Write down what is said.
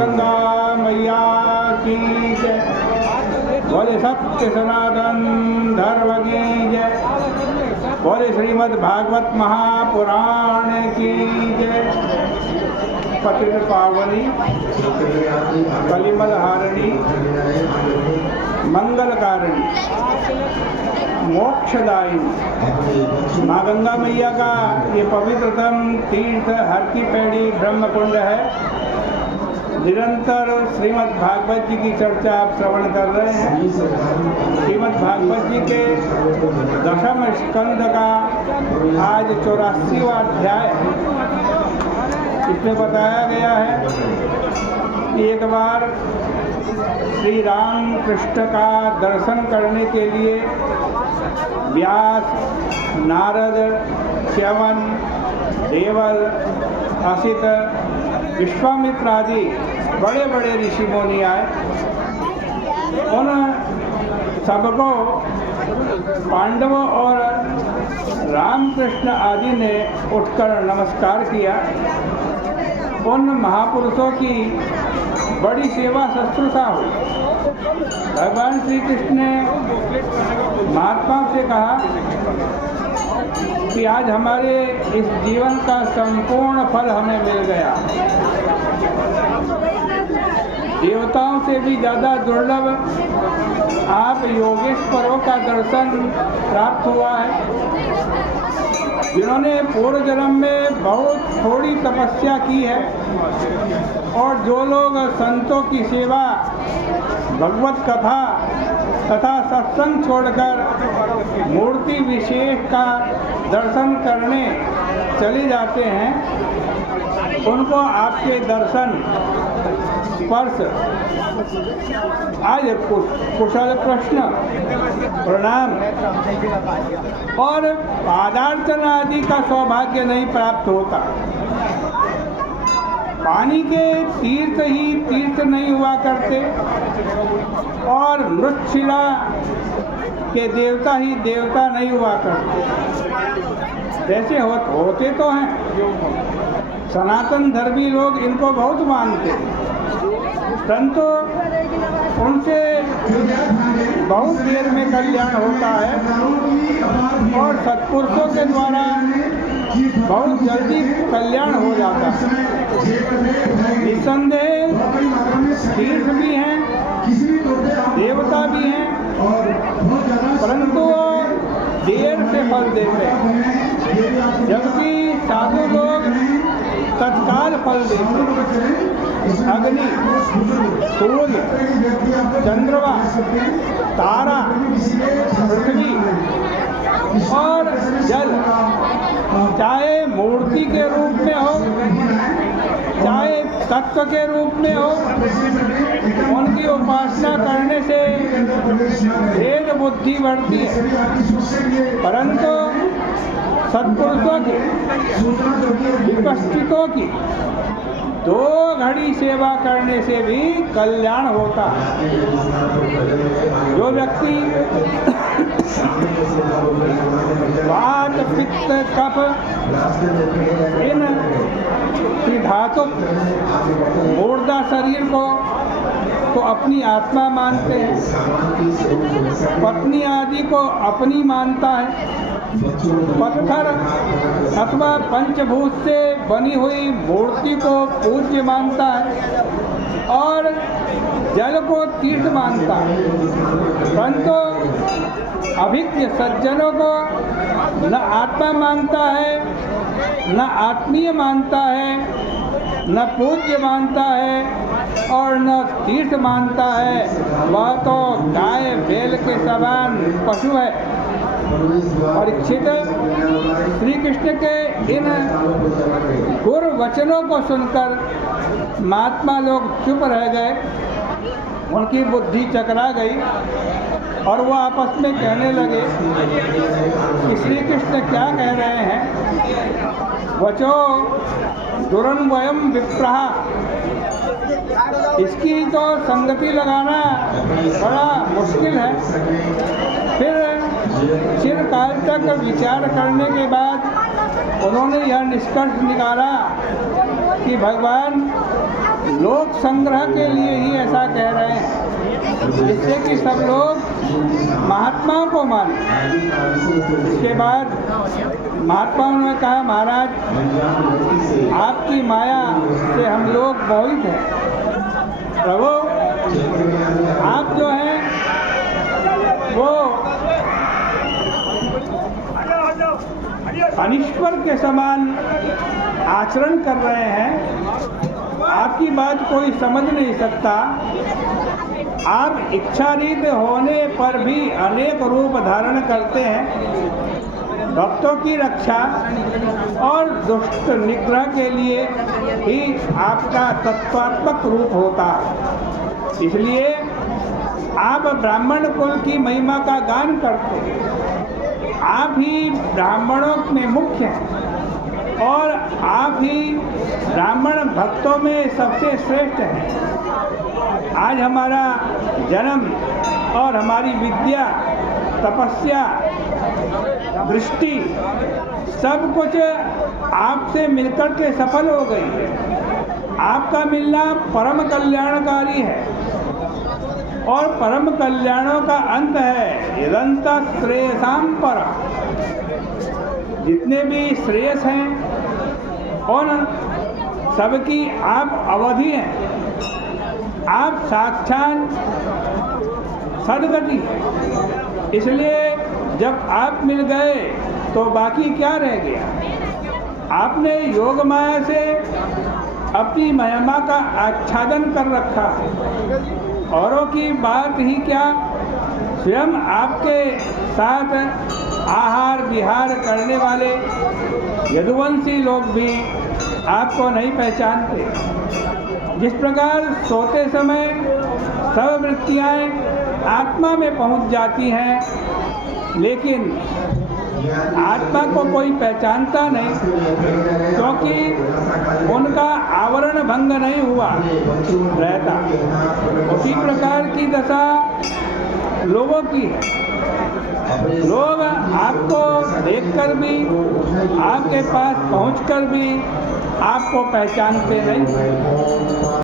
गंगा मैया की जय। बोले सत्य सनातन धर्म की जय। बोले श्रीमद् भागवत महापुराण की जय। पतित पावनी कलिमल हारिणी मंगलकारिणी मोक्षदायिनी माँ गंगा मैया का ये पवित्रतम तीर्थ हर की पैड़ी ब्रह्मकुंड है। निरंतर श्रीमद् भागवत जी की चर्चा आप श्रवण कर रहे हैं। श्रीमद् भागवत जी के दशम स्कंद का आज 84वां अध्याय है। इसमें बताया गया है कि एक बार श्री राम कृष्ण का दर्शन करने के लिए व्यास, नारद, च्यवन, देवल, असित, विश्वामित्र आदि बड़े बड़े ऋषि मुनि आए। उन सबको पांडवों और रामकृष्ण आदि ने उठकर नमस्कार किया। उन महापुरुषों की बड़ी सेवा शुश्रूषा हुई। भगवान श्री कृष्ण ने महात्माओं से कहा कि आज हमारे इस जीवन का संपूर्ण फल हमें मिल गया। देवताओं से भी ज़्यादा दुर्लभ आप योगेश्वरों का दर्शन प्राप्त हुआ है, जिन्होंने पूर्व जन्म में बहुत थोड़ी तपस्या की है। और जो लोग संतों की सेवा, भगवत कथा तथा सत्संग छोड़कर मूर्ति विशेष का दर्शन करने चले जाते हैं, उनको आपके दर्शन स्पर्श आज कुशल प्रश्न, प्रणाम और पादार्चना आदि का सौभाग्य नहीं प्राप्त होता। पानी के तीर्थ ही तीर्थ नहीं हुआ करते और मृतशिला के देवता ही देवता नहीं हुआ करते। वैसे होते तो हैं, सनातन धर्मी लोग इनको बहुत मानते हैं, परंतु उनसे बहुत देर में कल्याण होता है और सत्पुरुषों के द्वारा बहुत जल्दी कल्याण हो जाता है। निस्संदेह तीर्थ भी हैं, देवता भी हैं, परंतु देर से फल देते हैं, जबकि साधु लोग तत्काल फल देते हैं। अग्नि, सूर्य, चंद्रमा, तारा, पृथ्वी और जल, चाहे मूर्ति के रूप में हो चाहे तत्व के रूप में हो, उनकी उपासना करने से भेद बुद्धि बढ़ती है। परंतु सत्पुरुषों की, विपस्थितों की 2 घड़ी सेवा करने से भी कल्याण होता है। जो व्यक्ति वात, पित्त, कफ इन त्रिधातु मूर्धा शरीर को तो अपनी आत्मा मानते हैं, पत्नी आदि को अपनी मानता है, पत्थर अथवा पंचभूत से बनी हुई मूर्ति को पूज्य मानता है और जल को तीर्थ मानता है। परंतु अभिज्ञ सज्जनों को न आत्मा मानता है, न आत्मीय मानता है, न पूज्य मानता है और न तीर्थ मानता है। वह तो गाय बैल के समान पशु है। परीक्षित, श्री कृष्ण के इन गुरु वचनों को सुनकर महात्मा लोग चुप रह गए। उनकी बुद्धि चकरा गई और वो आपस में कहने लगे कि श्री कृष्ण क्या कह रहे हैं। वचो दुरन्वयम विप्रहा, इसकी तो संगति लगाना बड़ा मुश्किल है। फिर चिरकाल तक विचार करने के बाद उन्होंने यह निष्कर्ष निकाला कि भगवान लोक संग्रह के लिए ही ऐसा कह रहे हैं, जिससे कि सब लोग महात्माओं को माने। इसके बाद महात्माओं ने कहा, महाराज आपकी माया से हम लोग मोहित हैं। प्रभु आप जो हैं वो अनीश्वर के समान आचरण कर रहे हैं। आपकी बात कोई समझ नहीं सकता। आप इच्छारीत होने पर भी अनेक रूप धारण करते हैं। भक्तों की रक्षा और दुष्ट निग्रह के लिए ही आपका तत्वात्मक रूप होता है। इसलिए आप ब्राह्मण कुल की महिमा का गान करते हैं। आप ही ब्राह्मणों में मुख्य हैं और आप ही ब्राह्मण भक्तों में सबसे श्रेष्ठ हैं। आज हमारा जन्म और हमारी विद्या, तपस्या, दृष्टि सब कुछ आपसे मिलकर के सफल हो गई है। आपका मिलना परम कल्याणकारी है और परम कल्याणों का अंत है। इदंत श्रेयसाम पर, जितने भी श्रेयस हैं और सबकी आप अवधि हैं। आप साक्षात सदगति हैं। इसलिए जब आप मिल गए तो बाकी क्या रह गया। आपने योग माया से अपनी महिमा का आच्छादन कर रखा है। औरों की बात ही क्या, स्वयं आपके साथ आहार विहार करने वाले यदुवंशी लोग भी आपको नहीं पहचानते। जिस प्रकार सोते समय सब वृत्तियाँ आत्मा में पहुँच जाती हैं, लेकिन आत्मा को कोई पहचानता नहीं, क्योंकि उनका आवरण भंग नहीं हुआ रहता। उसी प्रकार की दशा लोगों की है। लोग आपको देखकर भी, आपके पास पहुंचकर भी आपको पहचानते नहीं।